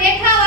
देखा